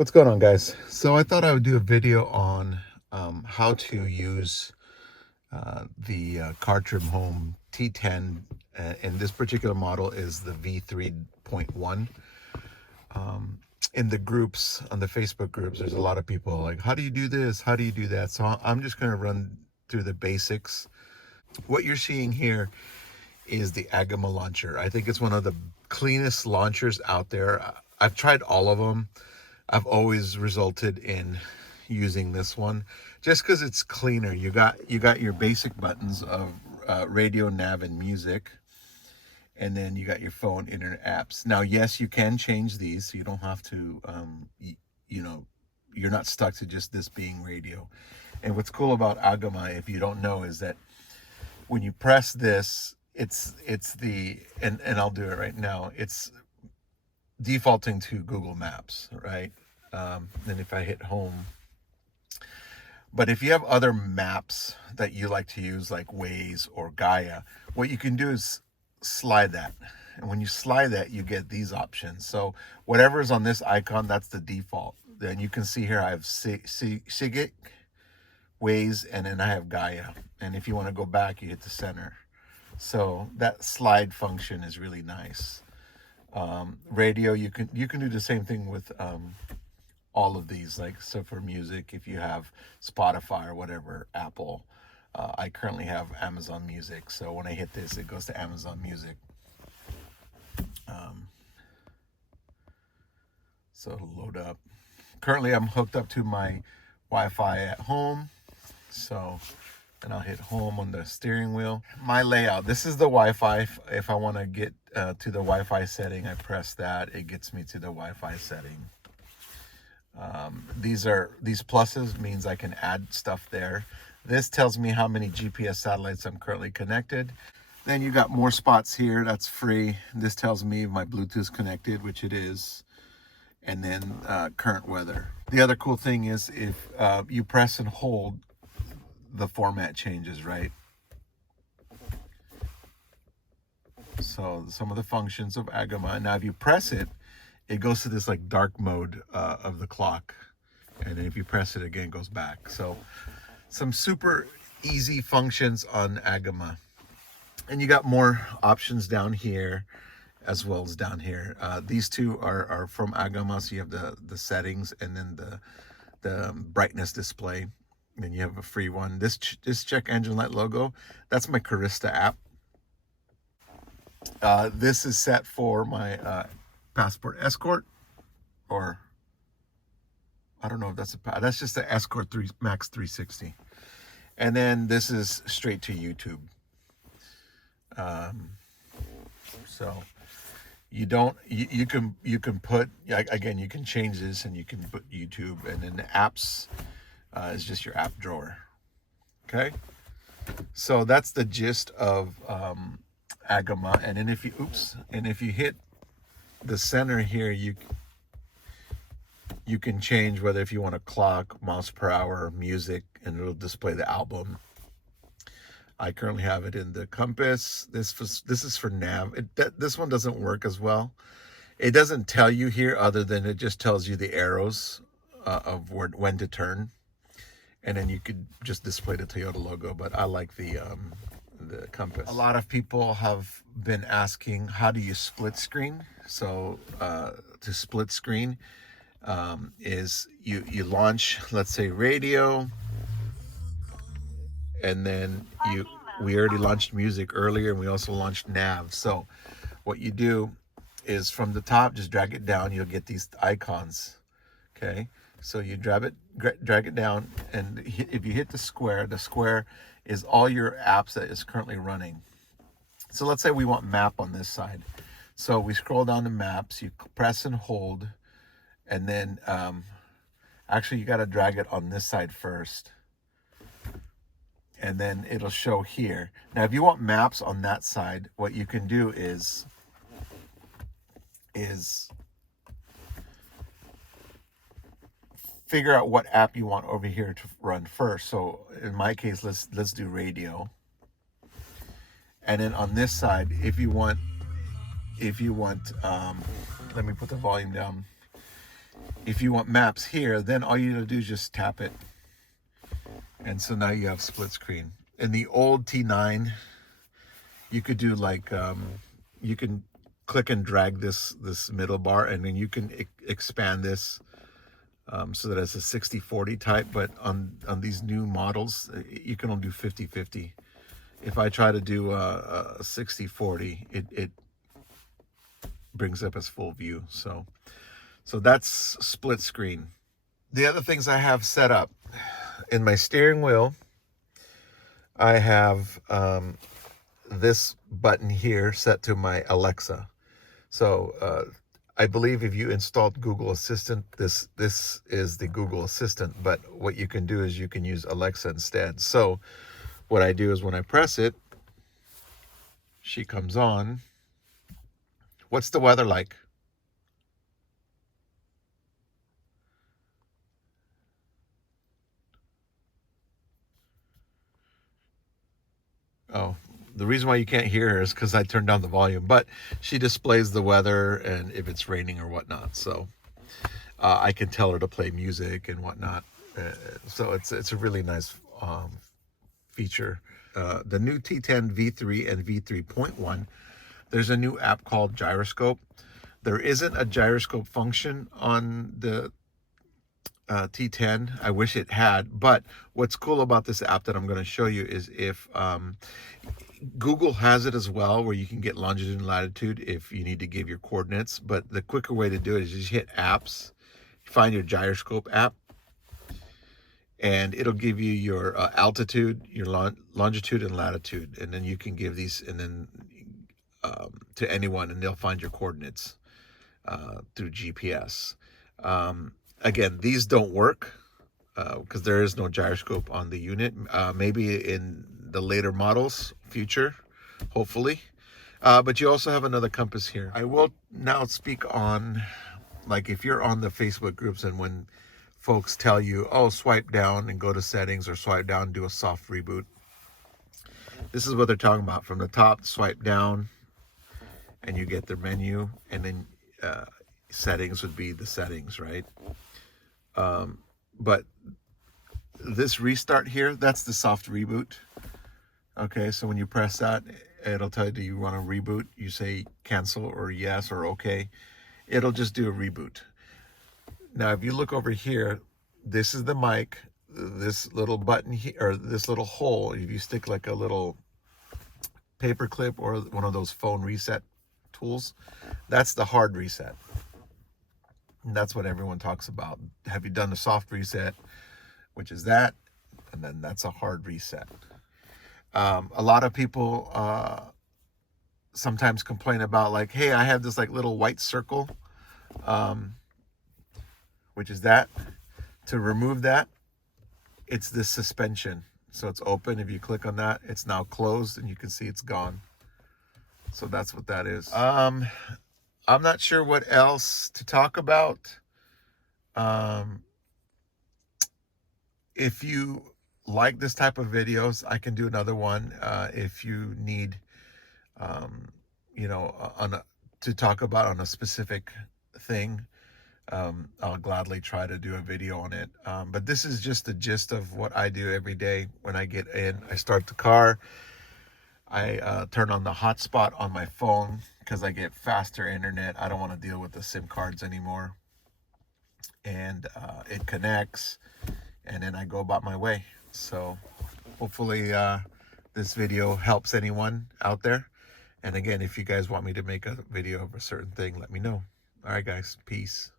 What's going on, guys? So I thought I would do a video on how to use the car trim home T10, and this particular model is the V3.1. In the groups, on the Facebook groups, there's a lot of people like, how do you do this? How do you do that? So I'm just going to run through the basics. What you're seeing here is the Agama launcher. I think it's one of the cleanest launchers out there. I've tried all of them. I've always resulted in using this one just because it's cleaner. You got your basic buttons of radio, nav, and music, and then you got your phone, internet, apps. Now, yes, you can change these, so you don't have to. You know, you're not stuck to just this being radio. And what's cool about Agama, if you don't know, is that when you press this, it's the and I'll do it right now. It's defaulting to Google Maps, right? Then if I hit home, but if you have other maps that you like to use, like Waze or Gaia, what you can do is slide that. And when you slide that, you get these options. So whatever is on this icon, that's the default. Then you can see here I have Sigik, Waze, and then I have Gaia. And if you want to go back, you hit the center. So that slide function is really nice. Radio, you can do the same thing with all of these. Like, so for music, if you have Spotify or whatever, Apple, I currently have Amazon Music, so when I hit this, it goes to Amazon Music. So it'll load up. Currently I'm hooked up to my Wi-Fi at home, so and I'll hit home on the steering wheel. My layout, this is the Wi-Fi. If I want to get to the Wi-Fi setting, I press that, it gets me to the Wi-Fi setting. These pluses means I can add stuff there. This tells me how many GPS satellites I'm currently connected. Then you got more spots here, that's free. This tells me my Bluetooth's connected, which it is. And then current weather. The other cool thing is if you press and hold, the format changes, right? So some of the functions of Agama. Now if you press it, it goes to this like dark mode of the clock. And then if you press it again, it goes back. So some super easy functions on Agama. And you got more options down here as well as down here. These two are from Agama. So you have the settings and then the brightness display. And then you have a free one. This check engine light logo, that's my Carista app. This is set for my Passport Escort, or I don't know if that's just the Escort 3 Max 360. And then this is straight to YouTube. So you can put, again, you can change this and you can put YouTube, and then the apps is just your app drawer. Okay, so that's the gist of Agama. And then if you hit the center here, you can change whether if you want to clock, miles per hour, music, and it'll display the album. I currently have it in the compass. This is for nav. This one doesn't work as well. It doesn't tell you here other than it just tells you the arrows of when to turn. And then you could just display the Toyota logo, but I like the compass. A lot of people have been asking, how do you split screen? So to split screen is you launch, let's say, radio, and then we already launched music earlier, and we also launched nav. So what you do is from the top, just drag it down, you'll get these icons. Okay, so you drag it down, and if you hit the square is all your apps that is currently running. So let's say we want map on this side. So we scroll down to maps, you press and hold, and then actually you got to drag it on this side first, and then it'll show here. Now if you want maps on that side, what you can do is figure out what app you want over here to run first. So in my case, let's do radio. And then on this side, if you want let me put the volume down. If you want maps here, then all you gotta do is just tap it. And so now you have split screen. In the old T9, you could do like, you can click and drag this middle bar, and then you can expand this so that it's a 60/40 type. But on these new models, you can only do 50/50. If I try to do a 60/40, it brings up as full view. So that's split screen. The other things I have set up in my steering wheel, I have this button here set to my Alexa. So I believe if you installed Google Assistant, this is the Google Assistant, but what you can do is you can use Alexa instead. So what I do is when I press it, she comes on. What's the weather like? Oh, the reason why you can't hear her is because I turned down the volume, but she displays the weather and if it's raining or whatnot. So I can tell her to play music and whatnot. So it's a really nice feature. The new T10 V3 and V3.1, there's a new app called Gyroscope. There isn't a gyroscope function on the T10. I wish it had, but what's cool about this app that I'm going to show you is if Google has it as well, where you can get longitude and latitude if you need to give your coordinates. But the quicker way to do it is just hit apps, find your gyroscope app, and it'll give you your altitude, your longitude and latitude, and then you can give these and then to anyone, and they'll find your coordinates through GPS. Again, these don't work because there is no gyroscope on the unit. Maybe in the later models, future, hopefully. But you also have another compass here. I will now speak on, like, if you're on the Facebook groups and when folks tell you, oh, swipe down and go to settings, or swipe down and do a soft reboot. This is what they're talking about. From the top, swipe down and you get their menu, and then settings would be the settings, right? But this restart here, that's the soft reboot. Okay, so when you press that, it'll tell you, do you want to reboot? You say cancel or yes or okay. It'll just do a reboot. Now, if you look over here, this is the mic. This little button here, or this little hole, if you stick like a little paper clip or one of those phone reset tools, that's the hard reset. And that's what everyone talks about. Have you done the soft reset, which is that, and then that's a hard reset. A lot of people sometimes complain about, like, hey, I have this like little white circle, which is that. To remove that, it's this suspension. So it's open. If you click on that, it's now closed, and you can see it's gone. So that's what that is. I'm not sure what else to talk about. If you like this type of videos, I can do another one. If you need, to talk about on a specific thing, I'll gladly try to do a video on it. But this is just the gist of what I do every day. When I get in, I start the car. I turn on the hotspot on my phone because I get faster internet. I don't want to deal with the SIM cards anymore. And it connects, and then I go about my way. So hopefully this video helps anyone out there. And again, if you guys want me to make a video of a certain thing, let me know. All right, guys. Peace.